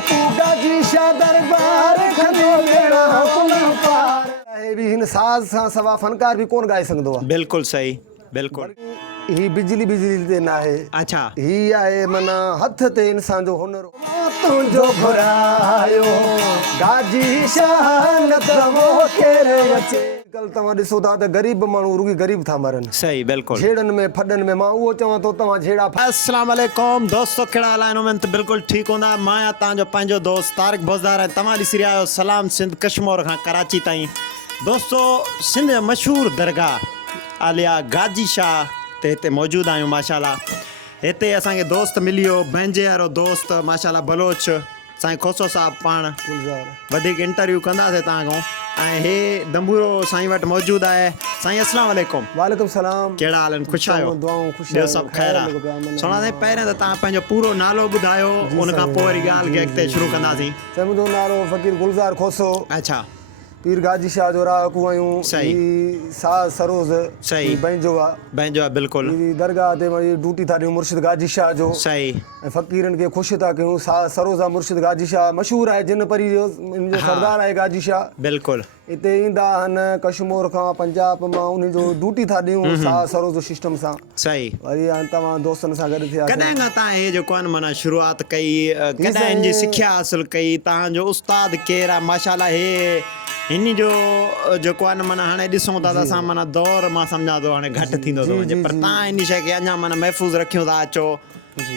तू गाजी शाह दरबार खंदो बेड़ा कुल पार है भी हिन साज सां सवा फनकार भी कोन गाए सकदो आहे। बिल्कुल सही, बिल्कुल। ही बिजली ते ना है। अच्छा, ही आहे मना हथ ते इंसान जो हुनर तुंहिंजो घुरायो गाजी शाह न त वो केर अचे। कल तव्हां ॾिसो था त ग़रीब माण्हू रुगी ग़रीब था मरनि। सही, बिल्कुल। झेड़नि में फॾनि में मां उहो चवां थो तव्हां झेड़ा अस्सलाम वालेकुम दोस्तों, कहिड़ा हाल आहिनि? उमेद त बिल्कुलु ठीकु हूंदा। मां आहियां तव्हांजो पंहिंजो दोस्त तारिक बोज़दार ऐं तव्हां ॾिसी रहिया आहियो सलाम सिंध कश्मीर खां कराची ताईं। दोस्तों, सिंध जो मशहूरु दरगाह आलिया गाजी शाह ते हिते मौजूदु आहियूं माशाल्लाह। हिते असांखे दोस्त मिली वियो, बहिंजे वारो दोस्त माशाल्लाह बलोच साईं खोसो साहिबु। पाण वधीक इंटरव्यू कंदासीं तव्हां खां। ऐं हे दंबूरो साईं वटि मौजूदु आहे। साईं अस्सलाम वालेकुम। वालेकुम सलाम। कहिड़ा हाल आहिनि? ख़ुशि आहियो? दुआऊं ख़ुशि ॿियो सभु ख़ैरु आहे? सोना साईं, पहिरियों त तव्हां पंहिंजो पूरो नालो ॿुधायो, उन खां पोइ वरी ॻाल्हि खे अॻिते शुरू कंदासीं। मुंहिंजो नालो फ़कीर गुलज़ार खोसो। अच्छा, पीर गाजी शाह जो राहकू आहियूं। सही। साज सरोज सही। पंहिंजो आहे, पंहिंजो आहे, बिल्कुलु। दरगाह ते वरी ड्यूटी था ॾियूं मुर्शिद गाजी शाह जो। सही। ऐं फ़क़ीरनि खे ख़ुशि था कयूं। साज सरोज आहे मुर्शिद गाजी शाह मशहूरु आहे, जिन परी जो सरदार आहे गाजी शाह। बिल्कुलु। हिते ईंदा आहिनि कश्मीर खां, पंजाब मां, उन जो ड्यूटी था ॾियूं साज सरोज सिस्टम सां। सही। वरी हाणे तव्हां दोस्तनि सां गॾु थिया। कॾहिं खां तव्हां हे जेको आहे न माना शुरूआति कई, कॾहिं हिन जी सिखिया हासिलु कई? तव्हांजो उस्ताद केरु आहे? माशाल्लाह हे हिन जो जेको आहे न माना हाणे ॾिसूं था त असां माना दौर मां सम्झां थो हाणे घटि थींदो थो वञे, पर तव्हां हिन शइ खे अञा माना महफ़ूज़ रखियो था अचो।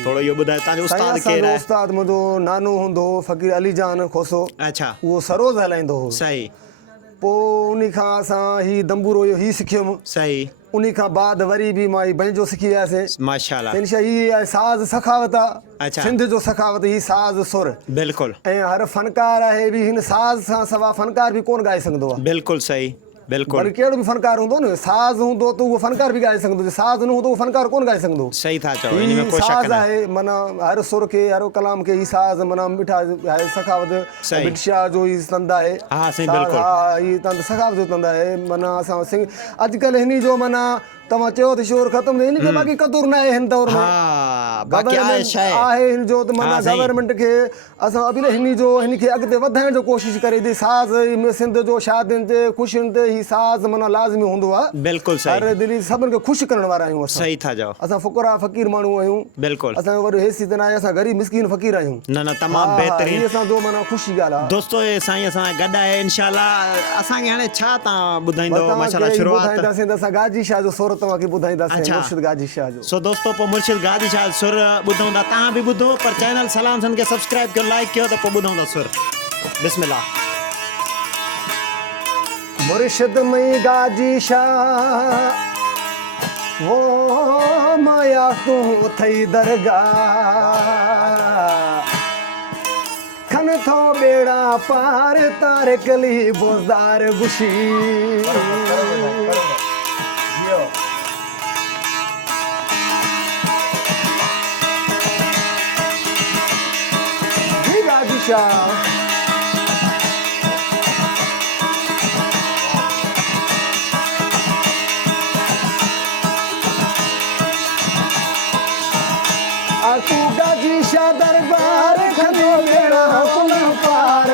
थोरो इहो ॿुधायो तव्हांजो उस्ताद केरु आहे? उस्ताद मुंहिंजो नानो हूंदो हो फ़क़ीर अली जान खोसो। अच्छा, उहो सरोज हलाईंदो हो। सही। पोइ उन खां असां ही दंबूरो ही सिखियुमि। सही। उन खां बाद वरी बि मां ही पंहिंजो सिखी वियासीं माशाल्लाह। हिन शइ ही आहे साज़ सखावत आहे। अच्छा। सिंध जो सखावत ही साज़ सुर। बिल्कुलु। ऐं हर फनकार आहे भी हिन साज़ सां सवा फनकार बि कोन ॻाए सघंदो आहे। बिल्कुलु सही, बिल्कुलु। वरी कहिड़ो बि फनकार हूंदो न, साज़ हूंदो त उहो फनकार बि ॻाए सघंदो, साज़ न हूंदो उहो फनकार कोन ॻाए सघंदो। सही था चओ, इन में कोई शक साज़ न आहे माना हर सुर खे, हर कलाम खे ही साज़ माना मिठा आहे सखावत। सही। बिटशाह जो ही तंद आहे। हा साईं, बिल्कुलु। हा, ही तंद सखावत जो तंद आहे। माना असां सिंग अॼुकल्ह हिन जो माना तव्हां चयो त शोर ख़तम, हिन खे बाक़ी क़दुरु न आहे हिन दौर में। हा, बाक़ी आहे शइ आहे हिन जो त माना गवर्नमेंट खे असां अभी हिन जो हिन खे अॻिते वधाइण जो कोशिशि करे थी। साज़ सिंध जो शादियुनि ते ख़ुशियुनि ते ही साज़ माना लाज़मी हूंदो आहे। बिल्कुलु सही। हर दिली सभिनि खे ख़ुशि करण वारा आहियूं असां। सही था चओ। असां फ़ुक़रा फ़क़ीर माण्हू आहियूं। बिल्कुलु। असांजो वॾो हैसियत न आहे, असां ग़रीब मिस्कीन फ़क़ीर आहियूं। न तमामु बहितरीन। ही असां जो माना ख़ुशी ॻाल्हि आहे। दोस्तो, हे साईं असां गॾु आहे इंशाल्लाह। असांखे हाणे छा तव्हां ॿुधाईंदो माशाल्लाह शुरूआत? ॿुधाईंदासीं त असां गाजी शाह जो सुर तव्हांखे ॿुधाईंदासीं। अच्छा। मुर्शिद गाजी शाह जो। सो दोस्तों, पोइ मुर्शिद गाजी शाह सुर ॿुधूं था। तव्हां बि ॿुधो, पर चैनल सलाम सन खे सब्सक्राइब कयो, लाइक कयो, त पोइ ॿुधूं था सुर। बिस्मिल्लाह। मुर्शिद मई गाजी शाह वो माया तू थई दरगाह खन थो बेड़ा पार तारे कली बोज़दार गुशी गाजी शाह। तू गाजी शाह दरबार खंदो बेड़ा कुल पार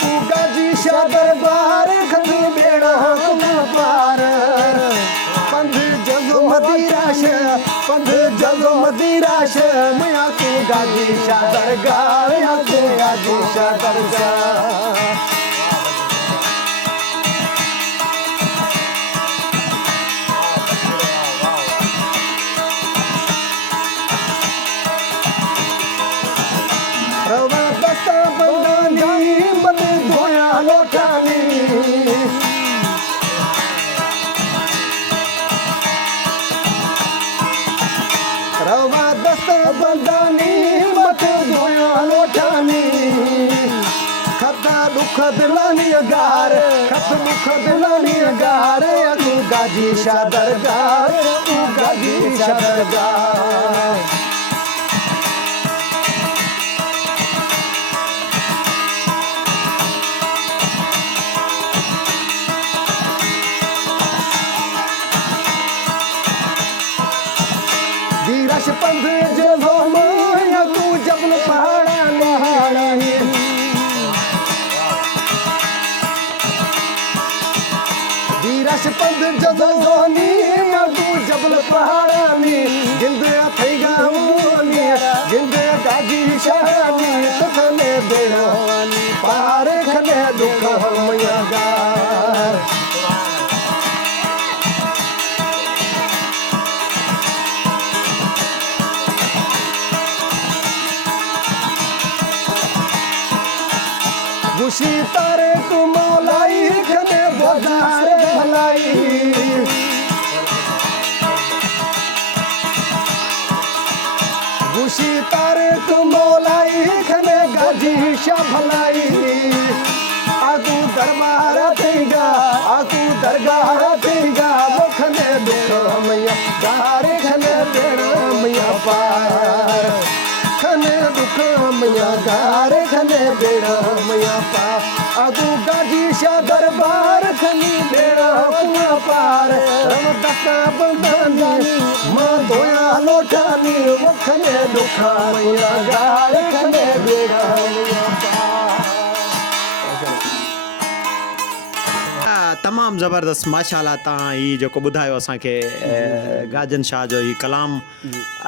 तू गाजी शाह दरबार खंदो बेड़ा कुल पार पंध जज़ो मदीराश पंध जज़ो मदीराश मया तू गाजी शाह दरगाह या तू गाजी शाह दरगाह। रवा दस्ता बंदानी मत धोया लोटानी रवा दस्ता बंदानी मत धोया लोटानी खता दुख दिलानी गार खत दुख दिलानी गार तू गाजी शाह दरगाह तू गाजी शाह दरगाह। वीरश पंध जो माया तू जबल पहाड़ा नी वीरश पंध जो नी तू जबल पहाड़ा नी गिंद थई गावनी गिंद गाजी शानी तखने बेड़ानी पार खने दुख मैया गार खुशी तारे तू मौलाई खने बजारे भलाई खुशी तारे तू मौलाई खने गाजी शा भलाई आतू दरबार तेगा आतू दरगाह तेगा वो खने दुख मैया गारे खने बेड़ा मैया पार खने दुख मैया गारे खने बेड़ा मैया पा आगू गाजी शा दरबार खनी बेड़ा पुआ पार रम दस्ता बंदानी मां धोया लोटानी वो खने दुख मैया गारे खने बेड़ा मैया पा तमामु ज़बरदस्त माशाल्लाह तव्हां हीउ जेको ॿुधायो असांखे गाजन शाह जो हीउ कलाम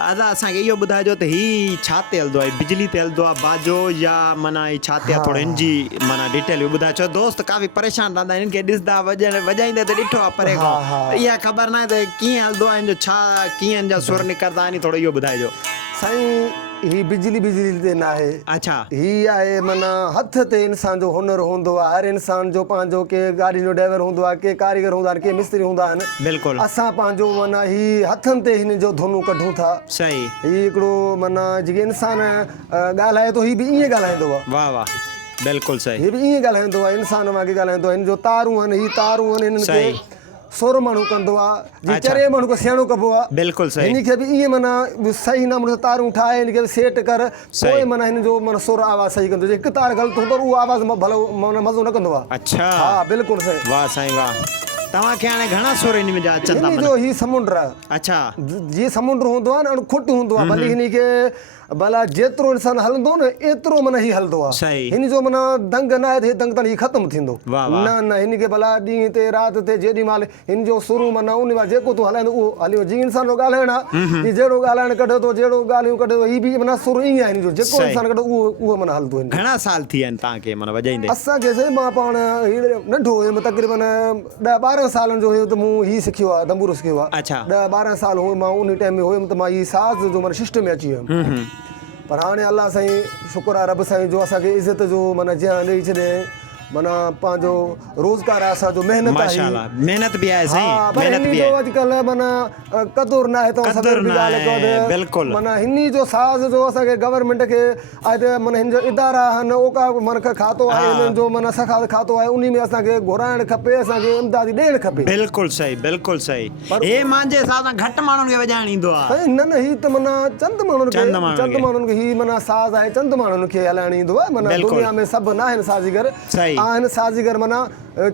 अदा असांखे इहो ॿुधाइजो त हीउ छा ते हलंदो आहे बिजली ते हलंदो आहे बाजो या माना हीउ छा ते आहे थोरो हिन जी माना डिटेल ॿुधाए छो दोस्त काफ़ी परेशान रहंदा आहिनि हिन खे ॾिसंदा वॼाईंदे त ॾिठो आहे परे खां इहा ख़बर न आहे त कीअं हलंदो आहे हिन जो छा कीअं हिन जा सुर निकिरंदा आहिनि थोरो इहो ॿुधाइजो साईं ही बिजली ते न आहे अच्छा ही आहे माना हथ ते इंसान जो हुनर हूंदो आहे हर इंसान जो पंहिंजो के गाड़ी जो ड्राइवर हूंदो आहे के कारीगर हूंदा आहिनि के मिस्त्री हूंदा आहिनि बिल्कुलु असां पंहिंजो माना ही हथनि ते हिन जो धुनूं कढूं था सही ही हिकिड़ो माना जेके इंसान ॻाल्हाए थो ही बि ईअं ॻाल्हाईंदो आहे वाह वाह बिल्कुलु सही ही बि ईअं ॻाल्हाईंदो आहे इंसान वांगुरु ॻाल्हाईंदो आहे हिन जो तारूं आहिनि ही तारूं आहिनि हिननि सही खे सोर माण्हू कंदो आहे जी चरे माण्हू खे सियाणो कबो आहे बिल्कुलु सही हिन खे बि ईअं माना सही नमूने तारूं ठाहे हिन खे बि सेट कर पोइ माना हिन जो माना सुर आवाज़ सही कंदो हिकु तार ग़लति हूंदो उहो आवाज़ भलो माना मज़ो न कंदो आहे अच्छा हा बिल्कुलु सही वाह साईं वाह तव्हांखे हाणे घणा सुर हिन में जा अचनि था हिन जो ही समुंड आहे अच्छा जीअं समुंड हूंदो आहे न खुट हूंदो आहे भली हिन खे भला जेतिरो इंसान हलंदो न एतिरो माना ही हलंदो आहे सही हिन जो माना दंग न आहे त हे दंग ताईं ही ख़तमु थींदो वाह वाह न न हिन खे भला ॾींहं ते राति ते जेॾी महिल हिन जो सुरू माना उन महिल जेको तूं हलाईंदो उहो हलियो जीअं इंसान जो ॻाल्हाइणु आहे जहिड़ो ॻाल्हाइणु कढे थो जहिड़ो ॻाल्हियूं कढे थो ही बि माना सुर ईअं आहे हिन जो जेको इंसान कढे उहो माना हलंदो हिन घणा साल थी विया आहिनि तव्हांखे माना वॼाईंदे असांखे साईं मां पाण नंढो हुयुमि तक़रीबन 10-12 सालनि जो हुयो त मूं ही सिखियो आहे दंबूरो सिखियो आहे अच्छा 10-12 साल हुयो मां उन टाइम में हुयुमि त मां ही साज़ जो माना सिस्टम में अची वियुमि पर हाणे अलाह साईं शुक्र आहे रब साईं जो असांखे इज़त जो माना जीअं ॾेई छॾे माना पंहिंजो रोज़गार आहे असांजो महिनत आहे माशाल्लाह महिनत बि आहे हा साईं पर महिनत हिन बि जो आहे अॼुकल्ह माना क़दुरु न आहे त क़दुरु न आहे, बिल्कुलु। माना हिन जो साज़ जो असांखे गवर्नमेंट खे आहे माना हिन जो इदारा आहिनि ओका माना खातो आहे हिननि जो माना सख़ावत खातो आहे उन में असांखे घुराइणु खपे असांखे इमदादी ॾियणु खपे बिल्कुलु सही बिल्कुलु सही हे मुंहिंजे हिसाब सां घटि माण्हुनि खे वॼाइणु ईंदो आहे साईं न न ही त माना चंद चंद माण्हुनि खे ही माना साज़ आहे चंद माण्हुनि खे हलाइणु ईंदो आहे माना बिल्कुलु। दुनिया में सभु न आहिनि साज़ीगर सही। आहिनि साज़ीगर माना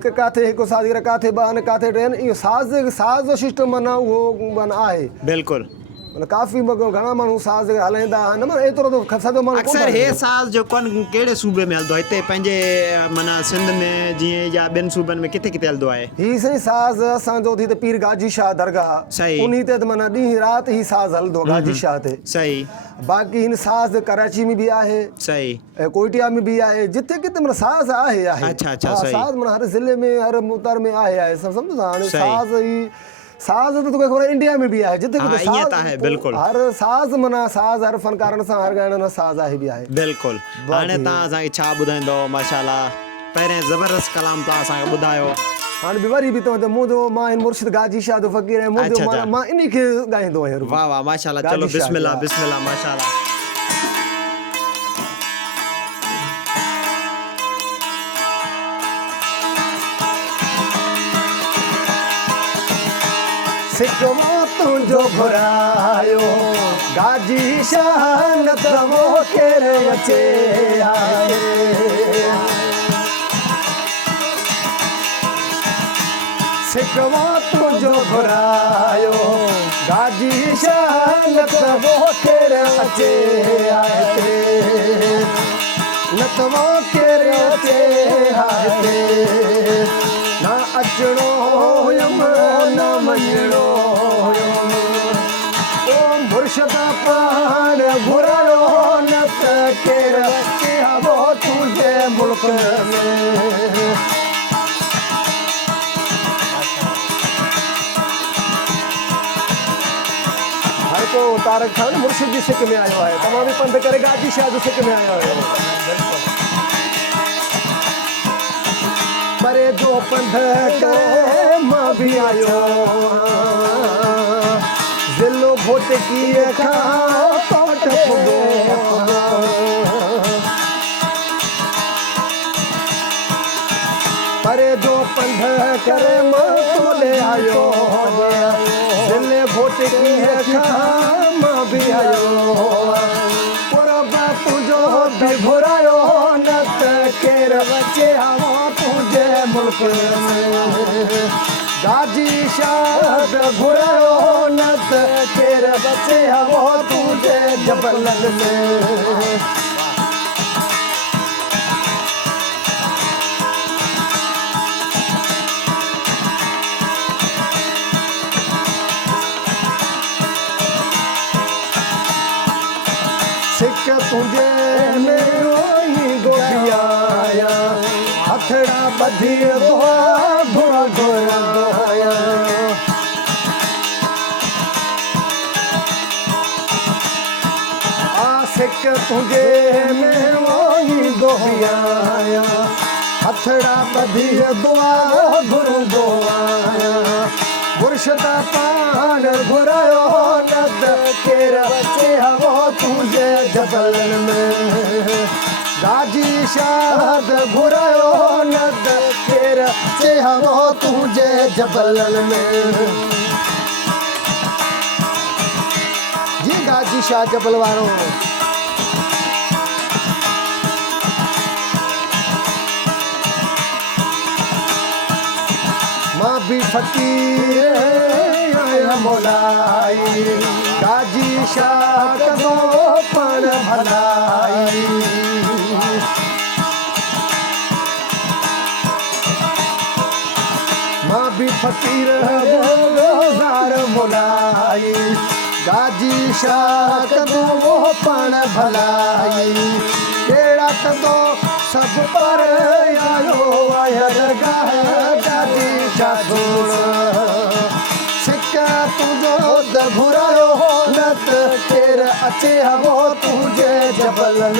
किथे हिकु साज़ीगर किथे ॿ आहिनि किथे टे आहिनि इहो साज़ जो सिस्टम माना उहो माना आहे बिल्कुलु माना काफ़ी घणा माण्हू साज़ हलाईंदा आहिनि माना एतिरो त सॼो माण्हू कोन अक्सर था हे हलाइनि। साज़ जो कौन कहिड़े सूबे में हलंदो आहे हिते पंहिंजे माना सिंध में जीअं या ॿियनि सूबनि में किथे किथे हलंदो आहे ही साईं साज़ असांजो थी त पीर गाजी शाह दरगाह सही। उन ते त माना ॾींहुं राति ही साज़ हलंदो गाजी शाह ते सही बाक़ी हिन साज़ कराची में बि आहे सही ऐं कोइटिया में बि आहे जिते किथे माना साज़ आहे अच्छा, अच्छा, हा, सही। साज़ माना हर ज़िले में हर मुतर में आहे सभु सम्झो था हाणे सही। साज़ ही साज़ त तोखे ख़बर इंडिया में बि आहे जिते हा, किथे ईअं त साज़ आहे, बिल्कुलु। हर साज़ माना साज़ हर फनकारनि सां हर ॻाइण साज़ आहे बि आहे बिल्कुलु हाणे तव्हां असांखे छा ॿुधाईंदो माशाल्लाह पहिरें ज़बरदस्त कलाम तव्हां असांखे ॿुधायो हाणे बि वरी बि तव्हां मुंहिंजो मां हिन मुर्शिद गाजी शाह जो फ़क़ीर आहियां मुंहिंजो अच्छा, अच्छा। मां इन खे ॻाईंदो आहियां वाह वाह माशाल्लाह चलो गाजी शाह बिस्मिल्लाह जा। बिस्मिल्लाह माशाल्लाह सिकमो तुंहिंजो घुरायो गाजी शाह न तवो केरु अचे आए सिकवा तुझो घुरायो गाजी शालत वो तेरे अचे आए ते नतवा तेरे अचे आए ते ना अचणो हुयम ना मञणो हुयम ओ मुर्शदा पाण घुरायो नत केर अचे वो तुझे मुल्क में को तारक खान मुर्शिद जी सिक में आयो है तमाम भी पंध करे गाजी शाह जी सिक में आयो है परे जो पंध करे मां भी आयो जिलो घोट की खा कोट पुगो परे जो पंध करे मां तो ले आयो जिले घोट की खाम भी आयो पुरबा तुझो भी घुरायो नत केर बचे आवो तुझे मुल्क में गाजी शाद घुरायो नत केर बचे आवो तुझे जबलन में सिक तुझे मेरो ही गोबियाया हथड़ा बधी दुआ दुआ दुआया आ सिक तुझे मेरो ही गोबियाया हथड़ा बधी दुआ गुरु दुआया मुर्शदा पान घुरायो नद केर बचे हवो तुझे जबलन में गाजी शाद घुरायो नद केर बचे हवो तुझे जबलन में जी गाजी शाह जबल वारो मां भी फकीर आया मोलाई गाजी शाह कदो पण भलाई मां भी फकीर गुजार मोलाई गाजी शाह कदो पण भलाई बेड़ा कदो सब पर आयो आया दरगाह गाजी शाह सिक्का तुझो द घुरायो नत तेर अचे हवो तुझे जबलन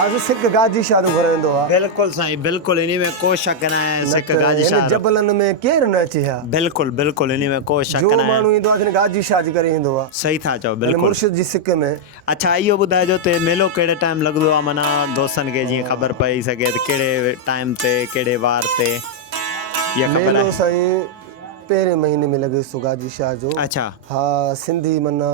आज सिक गाजी शाह घुराईंदो आहे बिल्कुलु साईं बिल्कुलु इन में को शक न आहे सिक गाजी शाह जबलन में केर न अचे हा बिल्कुलु बिल्कुलु इन में को शक जो न आहे माण्हू ईंदो आहे गाजी शाह जी करे ईंदो आहे सही था चओ बिल्कुलु मुर्शिद जी सिक में अच्छा इहो ॿुधाइजो ते मेलो कहिड़े टाइम लॻंदो आहे माना दोस्तनि खे जीअं ख़बर पई सघे त कहिड़े टाइम ते कहिड़े वार ते इहा ख़बर मेलो आहे साईं पहिरें महीने में लॻे सो गाजी शाह जो अच्छा हा सिंधी माना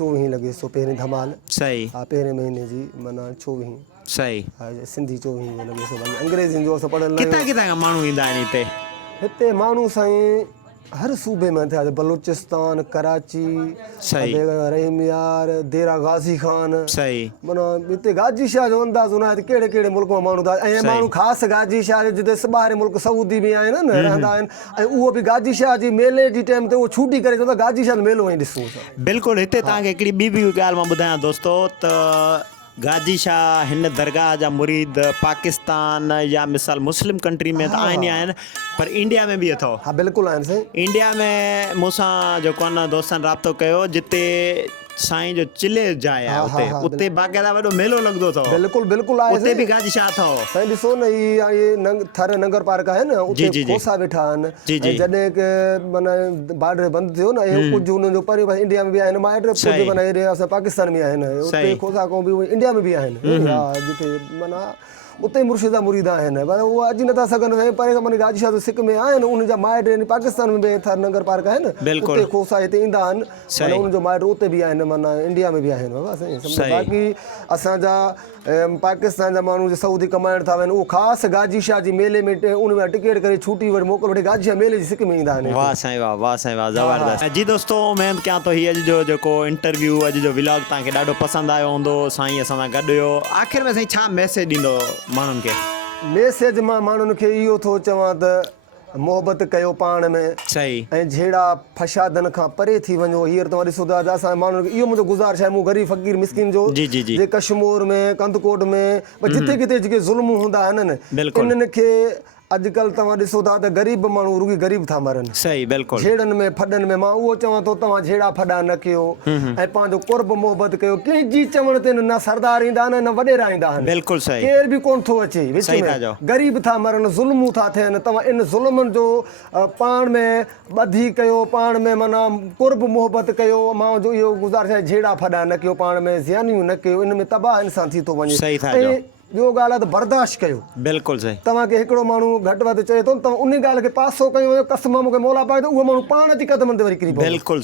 24 लॻे सो पहिरें धमाल सही हा पहिरें महीने जी माना 24 सही हा सिंधी 24 में लॻे सो बाक़ी अंग्रेज़ियुनि जो असां पढ़ियल किथां आहियूं किथां खां माण्हू ईंदा आहिनि हिते हिते माण्हू साईं हर सूबे में थिया बलूचिस्तान कराची सही रहीम यार देरा गाज़ी खान सही माना हिते गाजी शाह जो अंदाज़ो न आहे त कहिड़े कहिड़े मुल्क मां माण्हू था ऐं माण्हू ख़ासि गाजी शाह जो जिते ॿाहिरि मुल्क सऊदी बि आहिनि न रहंदा आहिनि ऐं उहो बि गाजी शाह जी मेले जी टाइम ते उहो छूटी करे चवंदा गाजी शाह मेलो वञी ॾिसूं था बिल्कुलु हिते तव्हांखे हिकिड़ी ॿी बि ॻाल्हि मां ॿुधायां दोस्तो त गाजी शाह हिन दरगाह जा मुरीद पाकिस्तान या मिसाल मुस्लिम कंट्री में त आहिनि ई आहिनि पर इंडिया में बि अथव हा बिल्कुलु आहिनि साईं इंडिया में मूंसां जेको आहे न दोस्तनि राब्तो कयो जिते साईं जो चिले जाइ आहे उते उते बाक़ाइदा वॾो मेलो लॻंदो अथव बिल्कुलु बिल्कुलु आहे उते बि गाजी शाह अथव साईं ॾिसो न इहे थर नंगर पार्क आहे न जी, उते जी, जी। खोसा वेठा आहिनि जी, जी। ऐं जॾहिं की माना बॉर्डर बंदि थियो न इहो कुझु हुननि जो परे इंडिया में बि आहिनि माइट सही। कुझु माना एरिया असां पाकिस्तान में आहिनि उते सही। खोसा खां बि इंडिया में बि आहिनि हा जिते माना उते मुर्शिदा मुरीद आहिनि पर उहे अची नथा सघनि परे माने गाजी शाह सिक में आहिनि उन जा माइट आहिनि पाकिस्तान में बि थर नगर पार्क आहिनि बिल्कुलु। उते खोसा हिते ईंदा आहिनि सही। माना उनजो माइट उते बि आहिनि माना इंडिया में बि आहिनि बाबा साईं सम्झो। सही। बाक़ी असांजा पाकिस्तान जा माण्हू जे सऊदी कमाइण था वञनि उहो ख़ासि गाजी शाह जी मेले में उन में टिकट करे छुटी वठी मोकल वठी गाजी शाह मेले जी सिक में ईंदा आहिनि वाह साईं वाह वाह साईं वाह ज़बरदस्त जी दोस्तो उमेद कयां थो हीअ अॼु जो जेको इंटरव्यू अॼु जो व्लॉग तव्हांखे ॾाढो पसंदि आयो हूंदो साईं असां सां गॾु हुयो आख़िर में साईं छा मैसेज ॾींदो माण्हुनि खे मैसेज मां माण्हुनि खे इहो थो चवां त मोहबत कयो पाण में सही ऐं जहिड़ा फसादनि खां परे थी वञो हींअर तव्हां ॾिसो था असां माण्हुनि खे इहो मुंहिंजो गुज़ारिश आहे मूं ग़रीब फ़क़ीर मिसकिन जो जी जी जी जे कश्मीर में कंदकोट में जिथे किथे जेके ज़ुल्म हूंदा आहिनि बिल्कुलु। इन्हनि खे अॼुकल्ह तव्हां ॾिसो था त ग़रीब माण्हू रुॻी ग़रीब था मरनि सही बिल्कुलु झेड़नि में फॾनि में मां उहो चवां थो तव्हां झेड़ा फॾा न कयो ऐं पंहिंजो कुर्ब मोहबत कयो कंहिंजी चवण ते न सरदार ईंदा आहिनि न वॾेरा ईंदा आहिनि बिल्कुलु सही केर बि कोन थो अचे विच सही था में चओ। ग़रीब था मरनि ज़ुल्मूं था थियनि तव्हां इन ज़ुल्मनि जो पाण में ॿधी कयो पाण में माना कुर्ब मोहबत कयो मां जो इहो गुज़ारिश आहे झेड़ा फॾा न कयो पाण में ज़ियानियूं न कयो इन में तबाह इंसान थी थो वञे सही था चओ। ऐं ॿियो ॻाल्हि आहे त बर्दाश्त कयो बिल्कुलु सही तव्हांखे हिकिड़ो माण्हू घटि वधि चए थो न तव्हां उन ॻाल्हि खे पासो कयो कसम मूंखे मौला पाए थो उहो माण्हू पाण अची क़दमनि ते वरी किरी पवंदो बिल्कुलु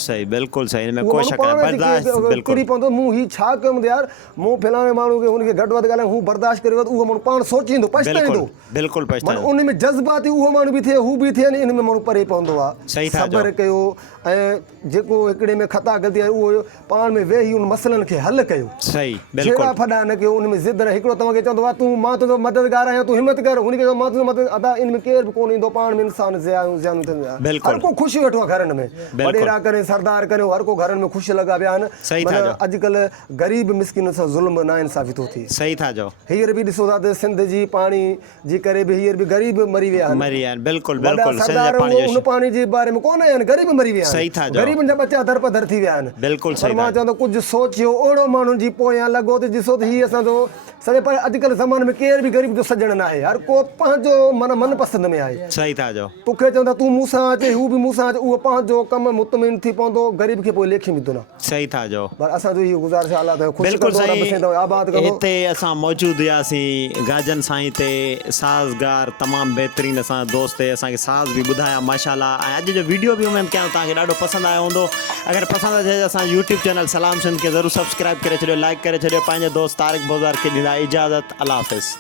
सही हिन में उहो कोई माण्हू शक पाण न अची बर्दाश्त किरी बिल्कुलु पवंदो मूं हीउ छा कयो हूंदो यार मूं फलाणे माण्हू खे हुनखे घटि वधि ॻाल्हाए हू बर्दाश्त करे उहो माण्हू पाण सोचींदो पछताईंदो बिल्कुलु माना पछताईंदो उन में जज़्बाती उहो माण्हू बि थिए हू बि थिए इन में माण्हू परे पवंदो आहे सही था सब्र कयो ऐं जेको हिकिड़े में ख़ता ग़लती आहे उहो पाण में वेही उन मसइलनि खे हल कयो सही झेड़ा बिल्कुलु फॾा न कयो उन में ज़िद न हिकिड़ो तव्हांखे चवंदो आहे तूं मां तुंहिंजो मददगार आहियां तूं हिमत कर हुनखे चओ मां तुंहिंजो मदद अदा इन में केर बि कोन ईंदो पाण में इंसान ज़ियानूं थियनि बिल्कुलु। हर को ख़ुशी वेठो आहे घरनि में बिल्कुलु। वॾेरा करे सरदार करे हर को घरनि में ख़ुशि लॻा पिया आहिनि सही था माना चओ। अॼुकल्ह ग़रीब मिसकिन सां ज़ुल्म नाइंसाफ़ी थो थिए सही था चओ हींअर बि ॾिसो था त सिंध जी पाणी जे करे बि हींअर बि ग़रीब मरी विया आहिनि मरी विया आहिनि बिल्कुलु वॾा बिल्कुलु सरदार पाणी उन पाणी जे बारे में कोन आया आहिनि ग़रीब मरी विया सही था आहिनि चओ। ग़रीबनि जा बचा दरपदर थी विया आहिनि बिल्कुलु पर सही मां था चवां थो कुझु सोचियो ओहिड़ो माण्हुनि जी पोयां लॻो त ॾिसो त हीअ असांजो सॼे पर अॼुकल्ह ज़माने में केर बि ग़रीब जो सॼण न आहे हर को पंहिंजो माना मनपसंदि में आहे सही था चओ तोखे चवंदा तूं मूंसां अचे हू बि मूंसां अचे उहो पंहिंजो कमु मुतमिन थी पवंदो ग़रीब खे पोइ लेखी बि थो न सही था चओ पर असांजो इहो गुज़ारिश हालात ख़ुशि बिल्कुलु कंदो रब सही साईं आबाद कंदो हिते असां मौजूदु हुआसीं गाजन साईं ते साज़गार तमामु बहितरीनु असां दोस्त असांखे साज़ बि ॿुधाया माशाल्लाह ऐं अॼु जो वीडियो बि उमेद कयां तव्हांखे ॾाढो पसंदि आयो हूंदो अगरि पसंदि अचे असां यूट्यूब चैनल सलाम सिंध खे ज़रूरु सब्सक्राइब करे छॾियो लाइक करे छॾियो पंहिंजे दोस्त तारिक बोज़ार खे ॾींदा इजाज़त अल्लाह हाफ़िज़